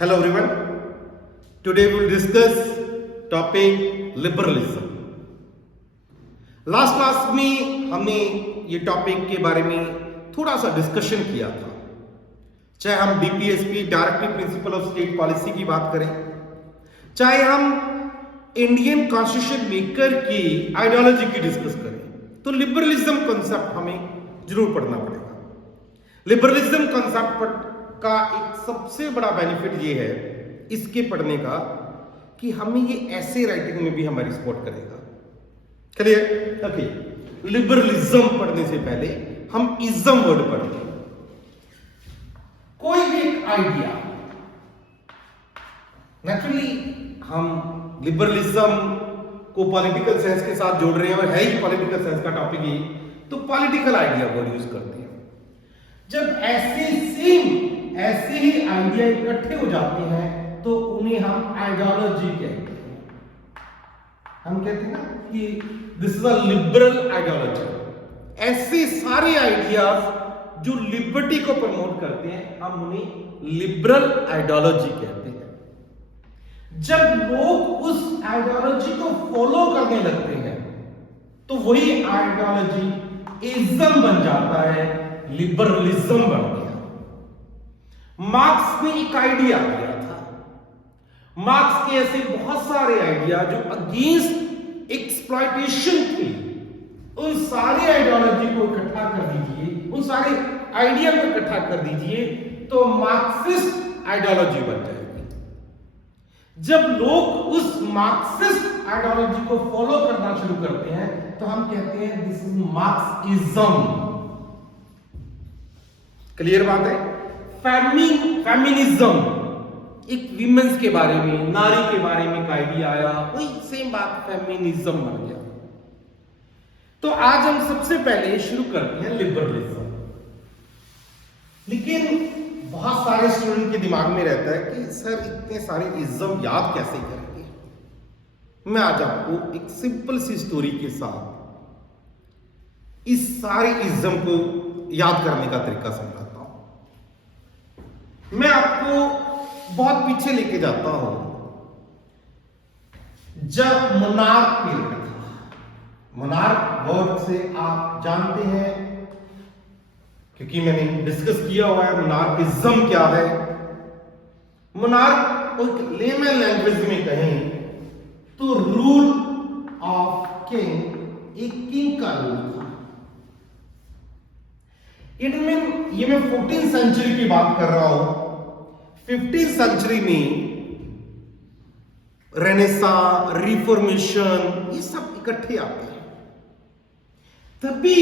Hello everyone. Today we will discuss topic liberalism. Last class में हमने ये topic के बारे में थोड़ा सा डिस्कशन किया था। चाहे हम DPSP directive principle of state policy की बात करें, चाहे हम इंडियन कॉन्स्टिट्यूशन मेकर की आइडियोलॉजी की डिस्कस करें, तो लिबरलिज्म कॉन्सेप्ट हमें जरूर पढ़ना पड़ेगा। लिबरलिज्म कॉन्सेप्ट का एक सबसे बड़ा बेनिफिट ये है इसके पढ़ने का कि हमें ये ऐसे राइटिंग में भी हमारी सपोर्ट करेगा। क्लियर? ओके, लिबरलिज्म पढ़ने से पहले हम इज्म वर्ड पढ़ते हैं। कोई भी एक आइडिया, नेचुरली हम लिबरलिज्म को पॉलिटिकल सेंस के साथ जोड़ रहे हैं और है ही पॉलिटिकल सेंस का टॉपिक ही, तो पॉलिटिकल आइडिया वर्ड यूज करते हैं। जब ऐसे ही आइडिया इकट्ठे हो जाते हैं तो उन्हें हम आइडियोलॉजी कहते हैं। हम कहते हैं ना कि this is a liberal ideology. ऐसे सारे आइडियाज जो लिबर्टी को प्रमोट करते हैं हम उन्हें लिबरल आइडियोलॉजी कहते हैं। जब लोग उस आइडियोलॉजी को फॉलो करने लगते हैं तो वही आइडियोलॉजी इज्म बन जाता है, लिबरलिज्म बन गया। मार्क्स ने एक आइडिया दिया था। मार्क्स के ऐसे बहुत सारे आइडिया जो अगेंस्ट एक्सप्लॉयटेशन थे, उन सारे आइडियोलॉजी को इकट्ठा कर दीजिए, उन सारे आइडिया को इकट्ठा कर दीजिए तो मार्क्सिस्ट आइडियोलॉजी बन जाएगी। जब लोग उस मार्क्सिस्ट आइडियोलॉजी को फॉलो करना शुरू करते हैं तो हम कहते हैं दिस इज मार्क्सिज्म। क्लियर बात है? फेमिनिज्म, एक विमेंस के बारे में, नारी के बारे में एक आइडिया आया, वही सेम बात फेमिनिज्म बन गया। तो आज हम सबसे पहले शुरू करते हैं लिबरलिज्म। लेकिन बहुत सारे स्टूडेंट के दिमाग में रहता है कि सर इतने सारे इज्म याद कैसे करेंगे। मैं आज आपको एक सिंपल सी स्टोरी के साथ इस सारे इज्म को याद करने का तरीका समझाता हूं। मैं आपको बहुत पीछे लेके जाता हूं, जब मोनार्क पीरियड था। मोनार्क वर्ड से आप जानते हैं क्योंकि मैंने डिस्कस किया हुआ है मोनार्किज्म क्या है। मोनार्क को एक लेमन लैंग्वेज में कहें तो रूल ऑफ किंग, एक किंग का रूल था। इनमें ये मैं 14th सेंचुरी की बात कर रहा हूं। 15th सेंचुरी में रेनेसां, रिफॉर्मेशन, ये सब इकट्ठे आते हैं। तभी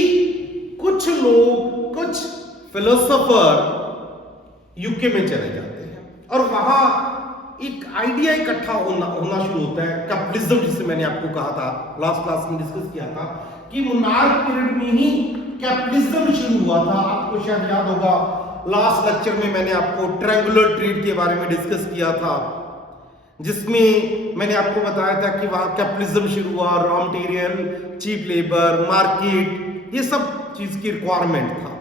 कुछ लोग, कुछ फिलोसोफर यूके में चले जाते हैं और वहां एक आइडिया इकट्ठा होना शुरू होता है, कैपिटलिज्म, जिसे मैंने आपको कहा था, लास्ट क्लास में डिस्कस किया था कि मोनार्क पीरियड में ही कैपिटलिज्म शुरू हुआ था। आपको शायद याद होगा लास्ट लेक्चर में मैंने आपको ट्रायंगुलर ट्रेड के बारे में डिस्कस किया था, जिसमें मैंने आपको बताया था कि वहां कैपिटलिज्म शुरू हुआ, raw material, cheap labour, market, ये सब चीज की रिक्वायरमेंट था।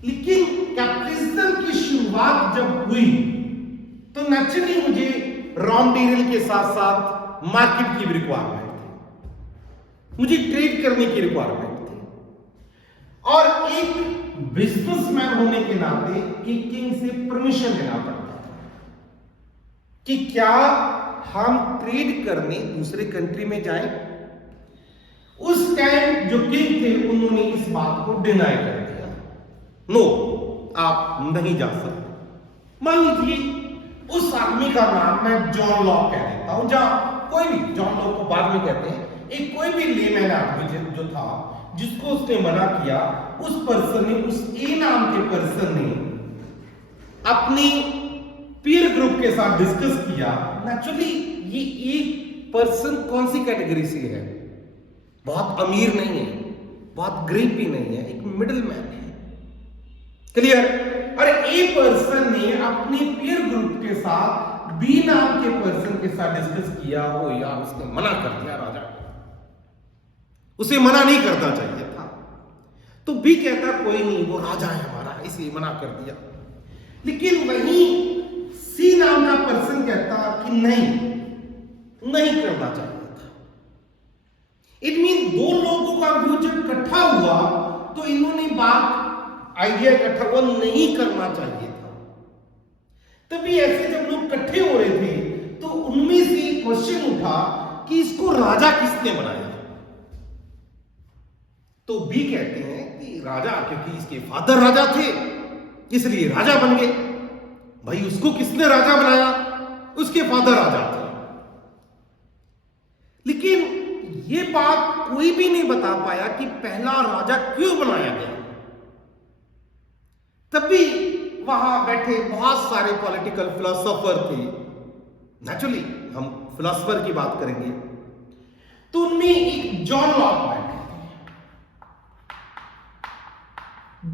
लेकिन कैपिटलिज्म की शुरुआत जब हुई तो नेचुरली मुझे रॉ मटेरियल के साथ साथ मार्केट की भी रिक्वायरमेंट थी, मुझे ट्रेड करने की रिक्वायरमेंट थी। और एक बिजनेसमैन होने के नाते एक किंग से परमिशन लेना पड़ता था कि क्या हम ट्रेड करने दूसरे कंट्री में जाएं। उस टाइम जो किंग थे उन्होंने इस बात को डिनाई कर दिया, नो, आप नहीं जा सकते। मान लीजिए उस आदमी का नाम मैं जॉन लॉक कह देता हूं, जहां कोई भी, जॉन लॉक को बाद में कहते हैं, एक कोई भी लेमैन आदमी जो था जिसको उसने मना किया, उस पर्सन ने, उस ए नाम के पर्सन ने अपनी पीयर ग्रुप के साथ डिस्कस किया। नेचुरली ये एक पर्सन कौन सी कैटेगरी से है? बहुत अमीर नहीं है, बहुत गरीब भी नहीं है, एक मिडिल मैन है। क्लियर? और ए पर्सन ने अपनी पीयर ग्रुप के साथ बी नाम के पर्सन के साथ डिस्कस किया। वो यार उसने मना कर दिया, राजा उसे मना नहीं करना चाहिए था। तो बी कहता कोई नहीं, वो राजा है हमारा, इसलिए मना कर दिया। लेकिन वहीं सी नाम का पर्सन कहता कि नहीं करना चाहिए था। इट मीन दो लोगों का व्यू जब इकट्ठा हुआ तो इन्होंने बात आइडिया इकट्ठा हुआ नहीं करना चाहिए था। तभी ऐसे जब लोग इकट्ठे हो रहे थे तो उनमें से क्वेश्चन उठा कि इसको राजा किसने बनाया। तो बी कहते हैं कि राजा, क्योंकि इसके फादर राजा थे इसलिए राजा बन गए। भाई उसको किसने राजा बनाया? उसके फादर राजा थे। लेकिन ये बात कोई भी नहीं बता पाया कि पहला राजा क्यों बनाया गया। तभी वहां बैठे बहुत सारे पॉलिटिकल फिलोसोफर थे। नेचुरली हम फिलोसोफर की बात करेंगे तो उनमें एक जॉन लॉक बैठे थे।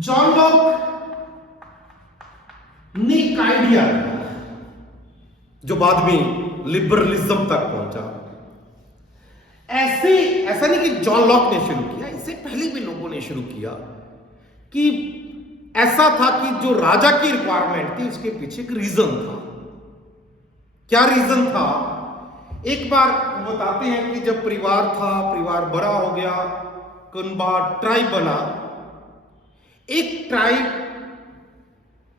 जॉन लॉक ने एक आइडिया दिया जो बाद में लिबरलिज्म तक पहुंचा। ऐसा नहीं कि जॉन लॉक ने शुरू किया, इससे पहले भी लोगों ने शुरू किया कि ऐसा था कि जो राजा की रिक्वायरमेंट थी उसके पीछे एक रीजन था। क्या रीजन था? एक बार बताते हैं कि जब परिवार था, परिवार बड़ा हो गया, कुनबा ट्राइब बना, एक ट्राइब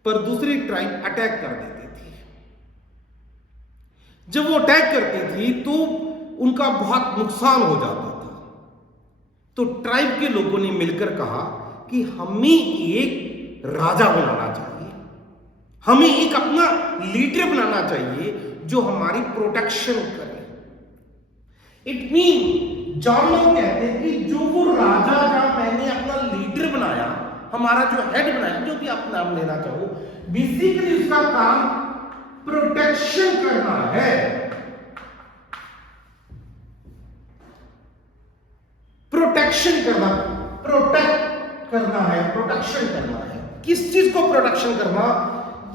पर दूसरी ट्राइब अटैक कर देती थी। जब वो अटैक करती थी तो उनका बहुत नुकसान हो जाता था। तो ट्राइब के लोगों ने मिलकर कहा कि हमें एक राजा बनाना चाहिए, हमें एक अपना लीडर बनाना चाहिए जो हमारी प्रोटेक्शन करे। इट मीन जॉन लॉक कहते हैं कि जो वो राजा का मैंने अपना लीडर बनाया, हमारा जो हेड बनाया, जो भी आप नाम लेना चाहो, बेसिकली उसका काम प्रोटेक्शन करना है। प्रोटेक्शन करना, प्रोटेक्ट करना है, प्रोटेक्शन करना है। किस चीज को प्रोटेक्शन करना?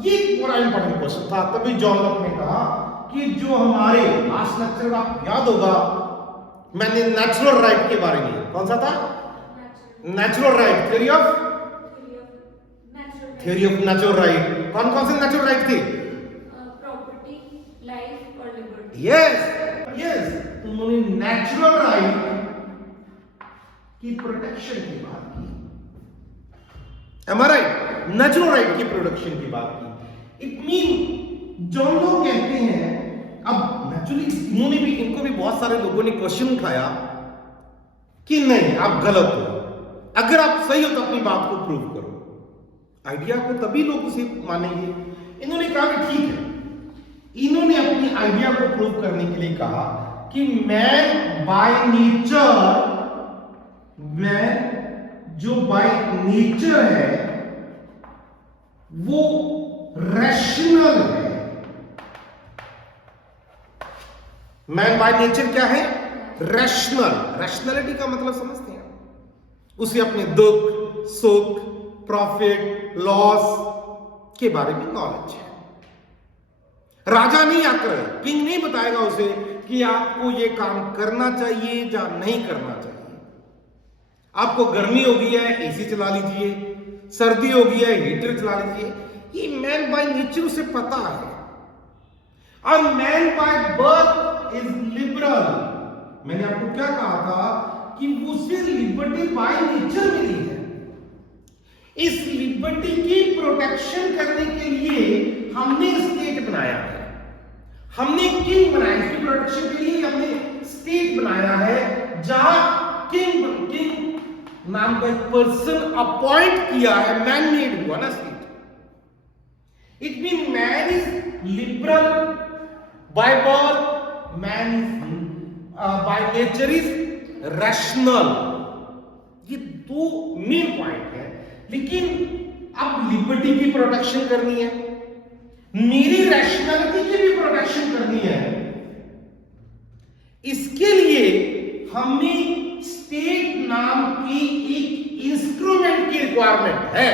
ये बड़ा इंपॉर्टेंट क्वेश्चन था। तभी जॉन लॉक ने कहा कि जो हमारे लास्ट लेक्चर आप याद होगा, मैंने नेचुरल राइट के बारे में, कौन सा था? Natural right, theory of natural right. कौन कौन से नेचुरल राइट थे? प्रॉपर्टी, लाइफ और लिबर्टी। यस, उन्होंने नेचुरल राइट की प्रोटेक्शन की बात की। Am I right? Natural right की प्रोटेक्शन की बात की। इट मीन जॉन लॉक कहते हैं, अब नेचुरली इन्होंने भी, इनको भी बहुत सारे लोगों ने क्वेश्चन उठाया कि नहीं आप गलत हो, अगर आप सही हो तो अपनी बात को प्रूव करो। आइडिया को तभी लोग उसे मानेंगे। इन्होंने कहा कि ठीक है। इन्होंने अपनी आइडिया को प्रूव करने के लिए कहा कि मैन बाय नेचर, मैन जो बाय नेचर है वो रैशनल है। मैन बाय नेचर क्या है? रैशनल। रैशनलिटी का मतलब समझते हैं? उसे अपने दुख, सुख, प्रॉफिट, लॉस के बारे में नॉलेज है। राजा नहीं आकर, किंग नहीं बताएगा उसे कि आपको यह काम करना चाहिए या नहीं करना चाहिए। आपको गर्मी हो गई है, एसी चला लीजिए, सर्दी हो गई है, हीटर चला लीजिए। ये मैन बाय नेचर उसे पता है। और man by birth is liberal. मैंने आपको क्या कहा था कि उसे लिबर्टी बाय नेचर मिली है। इस लिबर्टी की प्रोटेक्शन करने के लिए हमने स्टेट बनाया है, हमने किंग बनाया। इसकी प्रोटेक्शन के लिए हमने स्टेट बनाया है जहां किंग नाम का एक पर्सन अपॉइंट किया है, मैन मेड हुआ ना state. It mean man is liberal by birth, man is by nature is rational. ये दो मेन पॉइंट है। लेकिन अब लिबर्टी की प्रोटेक्शन करनी है, मेरी रैशनलिटी की भी प्रोटेक्शन करनी है। इसके लिए हमें स्टेट नाम की एक इंस्ट्रूमेंट की रिक्वायरमेंट है।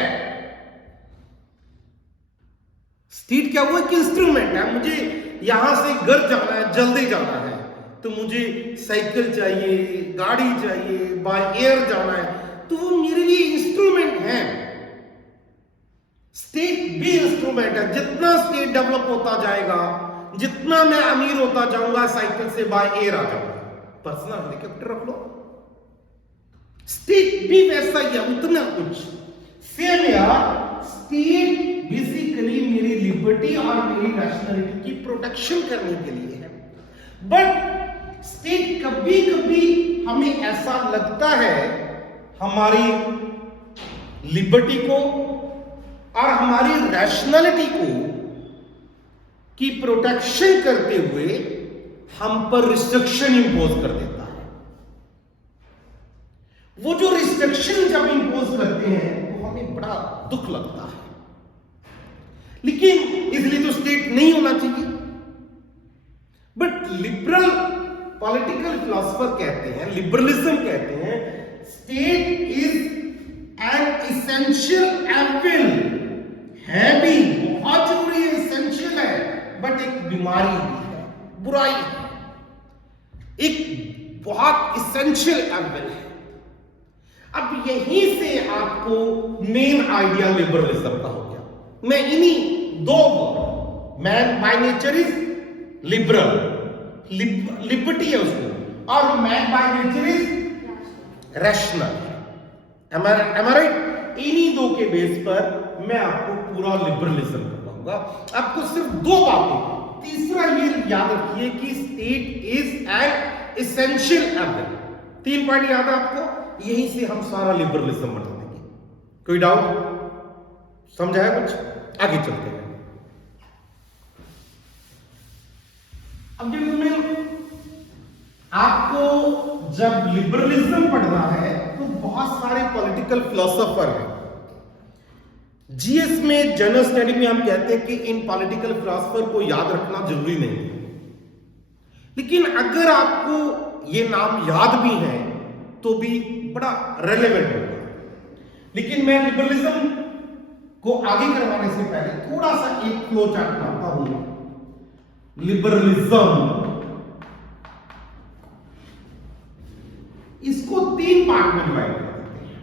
स्टेट क्या हुआ? एक इंस्ट्रूमेंट है। मुझे यहां से घर जाना है, जल्दी जाना है, तो मुझे साइकिल चाहिए, गाड़ी चाहिए, बाय एयर जाना है, तो वो मेरे लिए इंस्ट्रूमेंट है। स्टेट भी इंस्ट्रूमेंट है। जितना स्टेट डेवलप होता जाएगा, जितना मैं अमीर होता जाऊंगा, साइकिल से बाय एयर आ जाऊंगा, पर्सनल हेलीकॉप्टर रख लो। स्टेट भी वैसा ही है, उतना कुछ सेम यार। स्टेट बेसिकली मेरी लिबर्टी और मेरी नेशनलिटी की प्रोटेक्शन करने के लिए है। बट स्टेट कभी कभी हमें ऐसा लगता है हमारी लिबर्टी को और हमारी रैशनैलिटी को की प्रोटेक्शन करते हुए हम पर रिस्ट्रिक्शन इंपोज कर देता है। वो जो रिस्ट्रिक्शन जब इंपोज करते हैं तो हमें बड़ा दुख लगता है। लेकिन इसलिए तो स्टेट नहीं होना चाहिए। बट लिबरल पॉलिटिकल फिलोसफर कहते हैं, लिबरलिज्म कहते हैं, state is an essential evil, है भी, बहुत जरूरी है, इसेंशियल है, बट एक बीमारी भी है, बुराई है, एक बहुत इसेंशियल एविल है। अब यहीं से आपको मेन आइडिया लिबरलिज्म का हो गया। मैं इन्हीं दो word, man by nature is liberal, liberty है उसको, और man by nature is rational. Am I right? इन्हीं दो के बेस पर मैं आपको पूरा लिबरलिज्म बताऊंगा। आपको सिर्फ दो बातें, तीसरा ये याद रखिए कि state is an essential evil. 3 point याद है आपको, यहीं से हम सारा लिबरलिज्म बना देंगे। कोई डाउट? समझा है कुछ? आगे चलते हैं। अब आपको जब लिबरलिज्म पढ़ना है तो बहुत सारे पॉलिटिकल फिलोसोफर हैं। जीएस में, जनरल स्टडी में हम कहते हैं कि इन पॉलिटिकल फिलोसोफर को याद रखना जरूरी नहीं है, लेकिन अगर आपको ये नाम याद भी है तो भी बड़ा रेलेवेंट होगा। लेकिन मैं लिबरलिज्म को आगे करवाने से पहले थोड़ा सा एक फ्लो चार्ट बनाता हूं। लिबरलिज्म, इसको 3 पार्ट में डिवाइड कर देते हैं।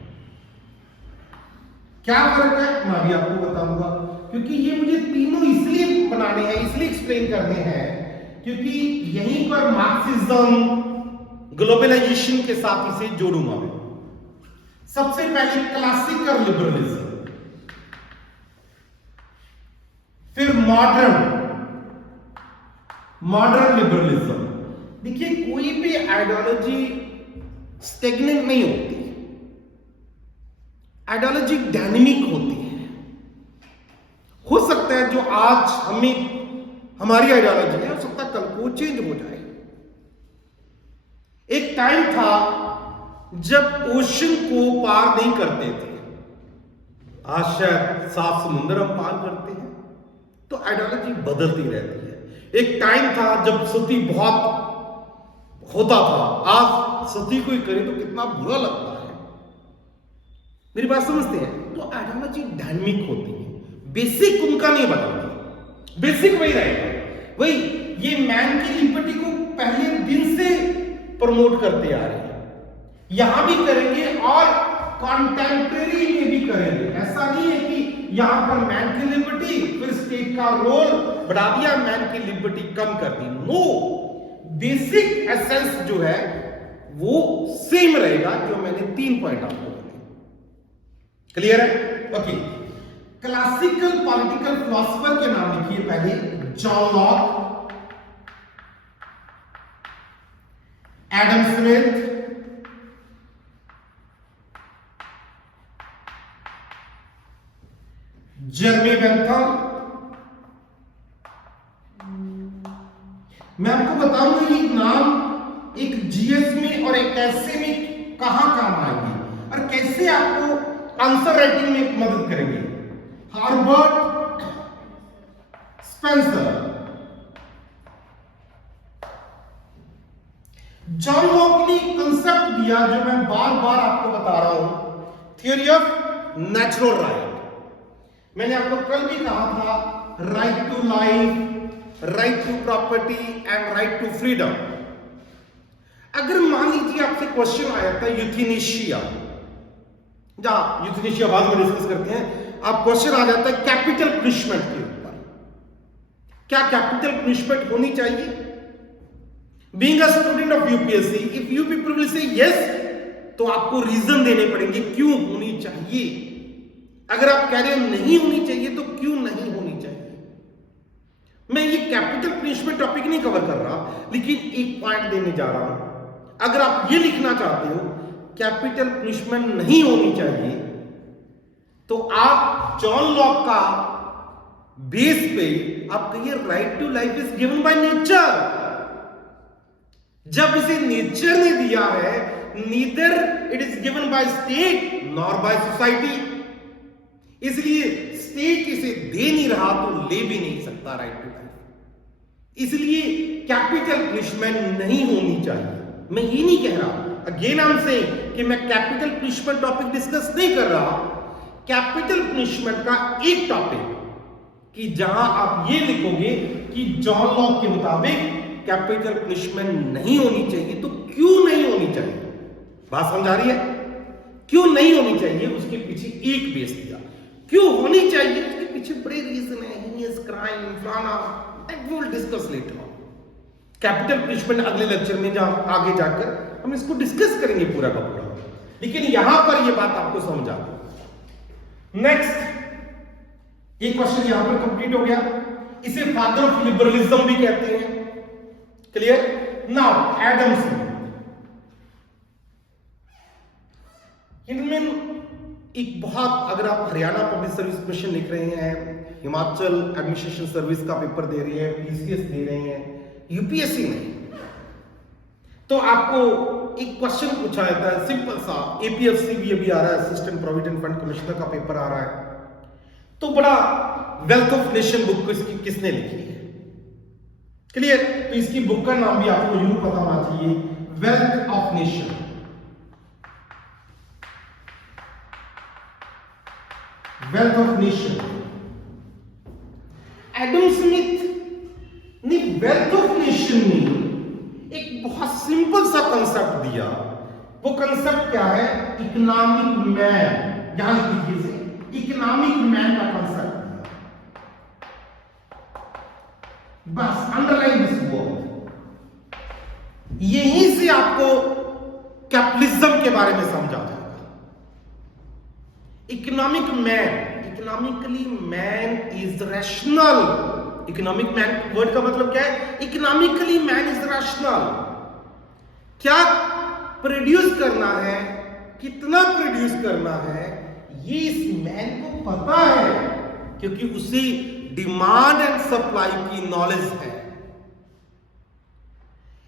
क्या फर्क है मैं अभी आपको बताऊंगा, क्योंकि ये मुझे तीनों इसलिए बनाने हैं, इसलिए एक्सप्लेन करने हैं, क्योंकि यहीं पर मार्क्सिज्म, ग्लोबलाइजेशन के साथ इसे जोड़ूंगा मैं। सबसे पहले क्लासिकल लिबरलिज्म, फिर मॉडर्न लिबरलिज्म। देखिए, कोई भी आइडियोलॉजी स्टेगनेंट नहीं होती, आइडियोलॉजी डायनेमिक होती है। हो सकता है जो आज हमारी आइडियोलॉजी है, हो सकता है कल को चेंज हो जाए। एक टाइम था जब ओशन को पार नहीं करते थे, आज शायद साफ समुद्र हम पार करते हैं, तो आइडियोलॉजी बदलती रहती है। एक टाइम था जब सती बहुत होता था, आज सती कोई करे तो कितना बुरा लगता है। मेरी बात समझते हैं? तो आइडियोलॉजी डायनामिक होती है, बेसिक उनका नहीं बदलता, बेसिक वही रहेगा। वही ये मैन की लिबर्टी को पहले दिन से प्रमोट करते आ रहे हैं, यहां भी करेंगे और कॉन्टेम्परेरी में भी करेंगे। ऐसा नहीं है कि यहां पर मैन की लिबर्टी, फिर स्टेट का रोल बढ़ा दिया, मैन की लिबर्टी कम कर दी। नो, बेसिक एसेंस जो है वो सेम रहेगा, जो मैंने 3 पॉइंट आपको बताए। क्लियर है? ओके। क्लासिकल पॉलिटिकल फिलोसोफर के नाम लिखिए पहले, John Locke, Adam Smith, Jeremy Bentham. मैं आपको बताऊंगा ये नाम एक जीएस में और एक ऐसे में कहां काम आएंगे और कैसे आपको आंसर राइटिंग में मदद करेंगे। हार्बर्ट स्पेंसर, जॉन लॉक ने कंसेप्ट दिया जो मैं बार बार आपको बता रहा हूं, थ्योरी ऑफ नेचुरल राइट। मैंने आपको कल भी कहा था, right to life, right to property and right to freedom. अगर मान लीजिए आपसे क्वेश्चन आया था यूथेनेशिया, यूथेनेशिया बाद में डिस्कस करते हैं, अब क्वेश्चन आ जाता है कैपिटल पनिशमेंट के ऊपर। क्या कैपिटल पनिशमेंट होनी चाहिए? Being a student of UPSC, if you people will say yes, तो आपको रीजन देने पड़ेंगे क्यों होनी चाहिए। अगर आप कह रहे हो नहीं होनी चाहिए, तो क्यों नहीं होनी चाहिए। मैं ये कैपिटल पनिशमेंट टॉपिक नहीं कवर कर रहा, लेकिन एक पॉइंट देने जा रहा हूं। अगर आप ये लिखना चाहते हो कैपिटल पनिशमेंट नहीं होनी चाहिए, तो आप जॉन लॉक का बेस पे आप कहिए right to life is given by nature. जब इसे नेचर ने दिया है, neither it is given by state nor by society, इसलिए स्टेट इसे दे नहीं रहा तो ले भी नहीं सकता राइट टू लाइफ। इसलिए कैपिटल पनिशमेंट नहीं होनी चाहिए। मैं ये नहीं कह रहा, अगेन आई एम सेइंग कि मैं कैपिटल पनिशमेंट टॉपिक डिस्कस नहीं कर रहा। कैपिटल पनिशमेंट का एक टॉपिक कि जहां आप ये लिखोगे कि जॉन लॉक के मुताबिक कैपिटल पनिशमेंट नहीं होनी चाहिए, तो क्यों नहीं होनी चाहिए। बात समझ आ रही है? क्यों नहीं होनी चाहिए, उसके पीछे एक बेस दिया। क्यों होनी चाहिए, उसके पीछे बड़े रीजन है, हीनियस क्राइम, फलाना, that we will discuss later on. Capital punishment अगले लेक्चर में आगे जाकर हम इसको डिस्कस करेंगे पूरा का पूरा, लेकिन यहां पर यह बात आपको समझ आ गई। नेक्स्ट एक क्वेश्चन यहां पर कंप्लीट हो गया। इसे फादर ऑफ लिबरलिज्म भी कहते हैं। क्लियर? नाउ एडम स्मिथ, इनमें एक बहुत, अगर आप हरियाणा पब्लिक सर्विस कमीशन लिख रहे हैं, हिमाचल एडमिनिस्ट्रेशन सर्विस का पेपर दे रहे हैं, पीसीएस दे रहे हैं, यूपीएससी में, तो आपको एक क्वेश्चन पूछा जाता है सिंपल सा। एपीएफसी भी अभी आ रहा है, असिस्टेंट प्रोविडेंट फंड कमिश्नर का पेपर आ रहा है। तो बड़ा वेल्थ ऑफ नेशन बुक किसने लिखी है? क्लियर? तो इसकी बुक का नाम भी आपको जरूर पता होना चाहिए, wealth of nation. Wealth of nation. Adam Smith ने वेल्थ ऑफ नेशन में एक बहुत सिंपल सा कंसेप्ट दिया। वो कंसेप्ट क्या है? Economic man. यहां लिखिए से, इकोनॉमिक मैन का कंसेप्ट दिया। बस अंडरलाइन दिस वर्ड। यहीं से आपको कैपिटलिज्म के बारे में समझा जाएगा। Economic man, economically man is rational. Economic man word का मतलब क्या है? Economically man is rational. क्या प्रोड्यूस करना है, कितना प्रोड्यूस करना है, ये इस मैन को पता है, क्योंकि उसे डिमांड एंड सप्लाई की नॉलेज है।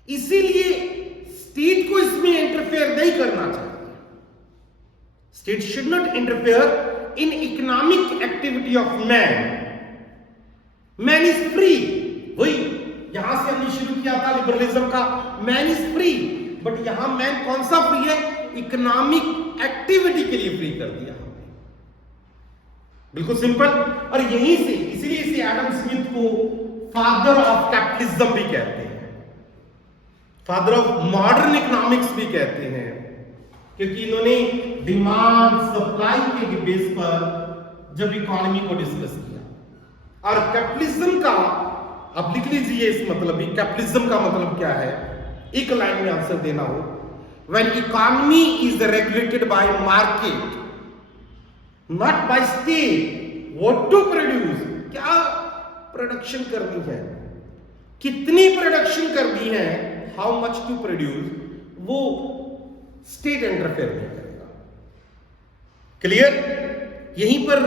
इसीलिए स्टेट को इसमें इंटरफेयर नहीं करना चाहिए। State should not interfere in economic activity of man. Man is free. वही यहां से हमने शुरू किया था लिबरलिज्म का, मैन इज फ्री। बट यहां मैन कौन सा फ्री है? इकोनॉमिक एक्टिविटी के लिए फ्री कर दिया। बिल्कुल सिंपल। और यहीं से, इसलिए इसे एडम स्मिथ को फादर ऑफ कैपिटलिज्म भी कहते हैं, फादर ऑफ मॉडर्न इकोनॉमिक्स भी कहते हैं, क्योंकि इन्होंने डिमांड सप्लाई के बेस पर जब इकोनॉमी को डिस्कस किया। और कैपिटलिज्म का, अब लिख लीजिए इस मतलब, कैपिटलिज्म का मतलब क्या है, एक लाइन में आंसर देना हो। When economy is regulated by market not by state, what to produce, क्या प्रोडक्शन करनी है, कितनी प्रोडक्शन करनी है, हाउ मच टू प्रोड्यूस, वो स्टेट इंटरफेयर नहीं करेगा। क्लियर? यहीं पर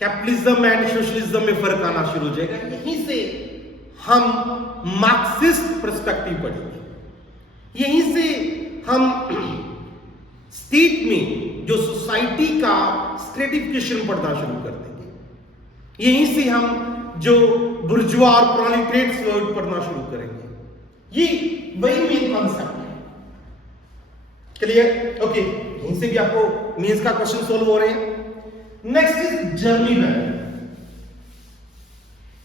कैपिटलिज्म एंड सोशलिज्म में फर्क आना शुरू हो जाएगा। यहीं से हम मार्क्सिस्ट पर्सपेक्टिव पढ़ेंगे, यहीं से हम स्टेट में जो सोसाइटी का स्ट्रेटिफिकेशन पढ़ना शुरू कर देंगे, यहीं से हम जो बुर्जुआ और प्रोलेटेरिएट्स वर्ड पढ़ना शुरू करेंगे। ये वही मेन कॉन्सेप्ट है। क्लियर? ओके, यहीं से भी आपको मेंस का क्वेश्चन सोल्व हो रहे हैं। Next is journey wealth.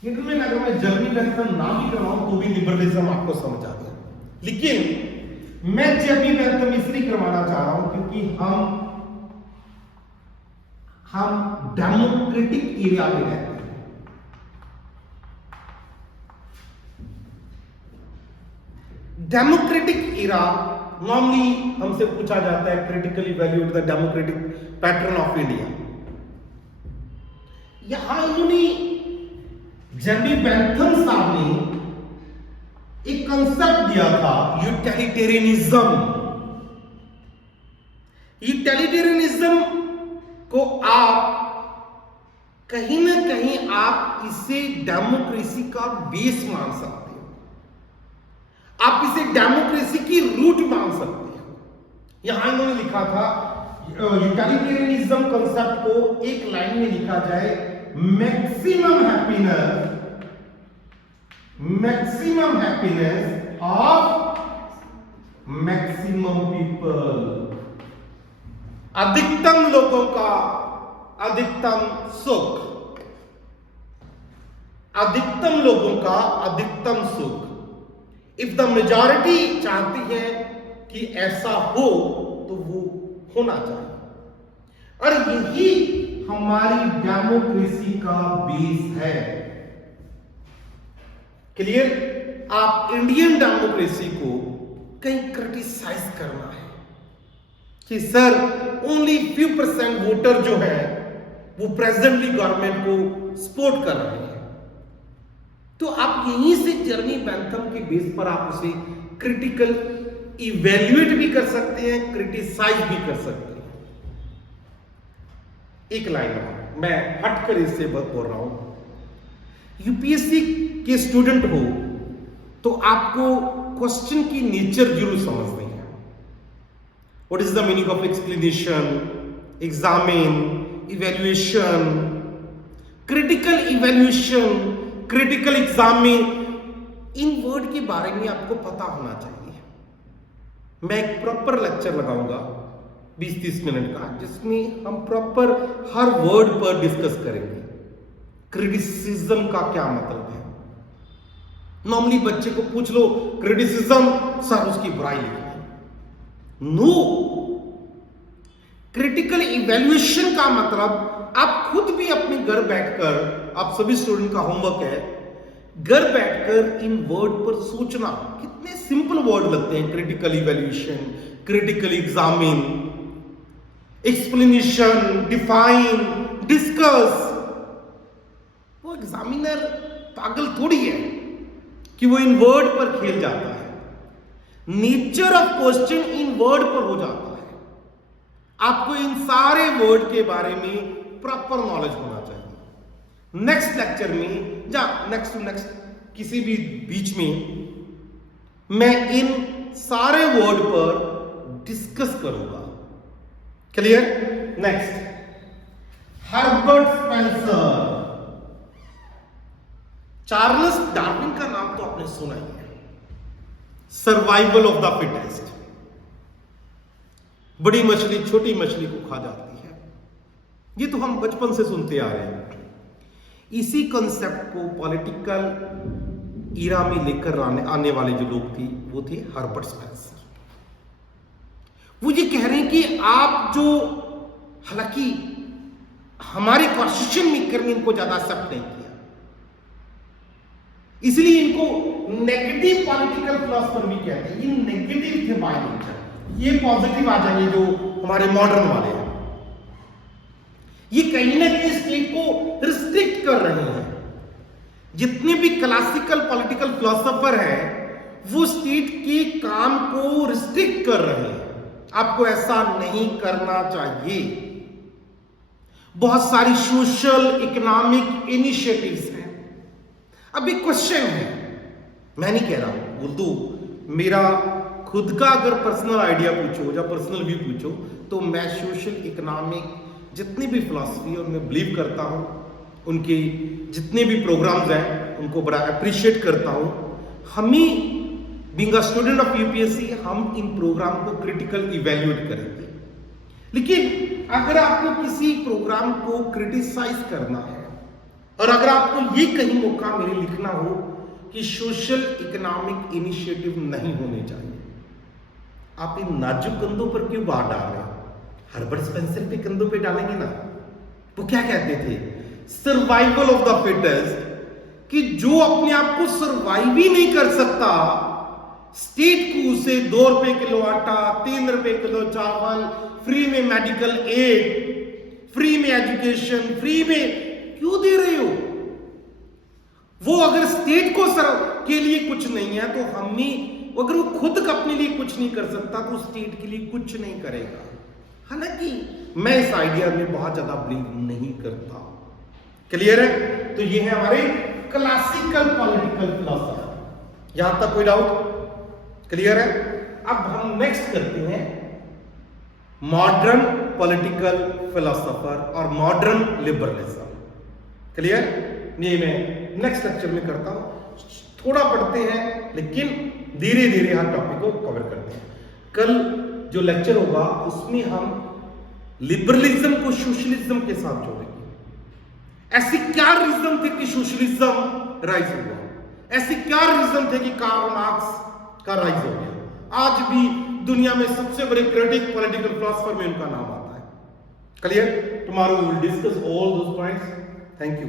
में अगर मैं जर्नी वेल्थ का नाम ही करवाऊं तो भी लिबरलिज्म आपको समझ आ गया, लेकिन मैं जर्नी वेल्थ इसलिए करवाना चाह रहा हूं क्योंकि हम डेमोक्रेटिक एरिया में रहते हैं। डेमोक्रेटिक एरा नॉर्मली हमसे पूछा जाता है critically valued the democratic pattern of India. यहां इन्होंने जेरमी बेंथम साहब ने एक कंसेप्ट दिया था यूटिलिटेरियनिज्म। यूटिलिटेरियनिज्म को आप कहीं ना कहीं आप इसे डेमोक्रेसी का बेस मान सकते हो, आप इसे डेमोक्रेसी की रूट मान सकते हो। यहां इन्होंने लिखा था यूटिलिटेरियनिज्म कंसेप्ट को एक लाइन में लिखा जाए, maximum happiness of maximum people. अधिकतम लोगों का अधिकतम सुख, अधिकतम लोगों का अधिकतम सुख। इफ द मेजॉरिटी चाहती है कि ऐसा हो तो वो होना चाहिए, और यही हमारी डेमोक्रेसी का बेस है। क्लियर? आप इंडियन डेमोक्रेसी को कहीं क्रिटिसाइज करना है कि सर ओनली फ्यू % वोटर जो है वो प्रेजेंटली गवर्नमेंट को सपोर्ट कर रहे हैं, तो आप यहीं से जेरमी बेंथम के बेस पर आप उसे क्रिटिकल इवैल्यूएट भी कर सकते हैं, क्रिटिसाइज भी कर सकते हैं। एक लाइन और मैं हटकर इससे बोल रहा हूं। यूपीएससी के स्टूडेंट हो तो आपको क्वेश्चन की नेचर जरूर समझनी है। What is the meaning of explanation, examine, evaluation, critical evaluation, critical examine, in word के बारे में आपको पता होना चाहिए। मैं एक प्रॉपर लेक्चर लगाऊंगा 20-30 मिनट का, जिसमें हम प्रॉपर हर वर्ड पर डिस्कस करेंगे। क्रिटिसिज्म का क्या मतलब है? नॉर्मली बच्चे को पूछ लो क्रिटिसिज्म, सर उसकी बुराई लिखी। नो, क्रिटिकल इवैल्यूएशन का मतलब आप खुद भी अपने घर बैठकर, आप सभी स्टूडेंट का होमवर्क है, घर बैठकर इन वर्ड पर सोचना। कितने सिंपल वर्ड लगते हैं, critical evaluation, critical examine, explanation, define, discuss. वो एग्जामिनर पागल थोड़ी है कि वो इन वर्ड पर खेल जाता है। Nature of question in word पर हो जाता है। आपको इन सारे वर्ड के बारे में प्रॉपर नॉलेज होना चाहिए। नेक्स्ट लेक्चर में नेक्स्ट टू नेक्स्ट किसी भी बीच में मैं इन सारे वर्ड पर डिस्कस करूंगा। Clear? Next, Herbert Spencer. Charles Darwin का नाम तो आपने सुना ही है। Survival of the fittest. बड़ी मछली छोटी मछली को खा जाती है, ये तो हम बचपन से सुनते आ रहे हैं। इसी कंसेप्ट को पॉलिटिकल ईरा में लेकर आने वाले जो लोग थे वो थे हर्बर्ट स्पेंसर। वो ये कह रहे हैं कि आप जो, हालांकि हमारे कॉन्स्टिट्यूशन मेकर ने इनको ज्यादा एक्सेप्ट नहीं किया, इसलिए इनको नेगेटिव पॉलिटिकल फिलोसफर भी कहते हैं। ये नेगेटिव थे बाय नेचर, ये पॉजिटिव आ जाएंगे जो हमारे मॉडर्न वाले हैं। ये कहीं ना कहीं स्टेट को रिस्ट्रिक्ट कर रहे हैं। जितने भी क्लासिकल पॉलिटिकल फिलोसोफर हैं वो स्टेट के काम को रिस्ट्रिक्ट कर रहे हैं। आपको ऐसा नहीं करना चाहिए। बहुत सारी सोशल इकोनॉमिक इनिशिएटिव्स हैं। अब एक क्वेश्चन है, मैं नहीं कह रहा हूं, उर्दू मेरा खुद का अगर पर्सनल आइडिया पूछो या पर्सनल व्यू पूछो तो मैं सोशल इकोनॉमिक जितनी भी फिलॉसफी और मैं बिलीव करता हूं, उनके जितने भी प्रोग्राम्स हैं उनको बड़ा अप्रिशिएट करता हूं। हमें being a student of UPSC हम इन प्रोग्राम को क्रिटिकल इवैल्यूएट करेंगे। लेकिन अगर आपको किसी प्रोग्राम को क्रिटिसाइज करना है और अगर आपको ये कहीं मौका मेरे लिखना हो कि सोशल इकोनॉमिक इनिशिएटिव नहीं होने चाहिए, आप इन नाजुक कंधों पर क्यों बात डाल रहे हैं? हर्बर्ट स्पेंसर के कंधों पे डालेंगे ना। वो क्या कहते थे? सर्वाइवल ऑफ द फिटेस्ट, कि जो अपने आप को सर्वाइव ही नहीं कर सकता, स्टेट को उसे 2 रुपए किलो आटा, 3 रुपए किलो चावल, फ्री में मेडिकल एड, फ्री में एजुकेशन, फ्री में क्यों दे रहे हो? वो अगर स्टेट को के लिए कुछ नहीं है तो हम ही, अगर वो खुद अपने लिए कुछ नहीं कर सकता तो स्टेट के लिए कुछ नहीं करेगा। हालांकि मैं इस आइडिया में बहुत ज्यादा बिलीव नहीं करता। क्लियर है? तो ये है हमारे क्लासिकल पॉलिटिकल फिलॉसफी। यहां तक कोई डाउट? क्लियर है? अब हम नेक्स्ट करते हैं मॉडर्न पॉलिटिकल फिलोसोफर और मॉडर्न लिबरलिज्म। क्लियर? ये मैं नेक्स्ट लेक्चर में करता हूं। थोड़ा पढ़ते हैं लेकिन धीरे धीरे हर टॉपिक को कवर करते हैं। कल जो लेक्चर होगा उसमें हम लिबरलिज्म को सोशलिज्म के साथ जोड़ेंगे। ऐसे क्या रीजन थे कि सोशलिज्म राइज हुआ? ऐसे क्या रीजन थे कि कार्ल मार्क्स का राइज हो गया? आज भी दुनिया में सबसे बड़े क्रिटिक पॉलिटिकल फिलोसोफर में उनका नाम आता है। Clear? Tomorrow we will discuss all those points. Thank you.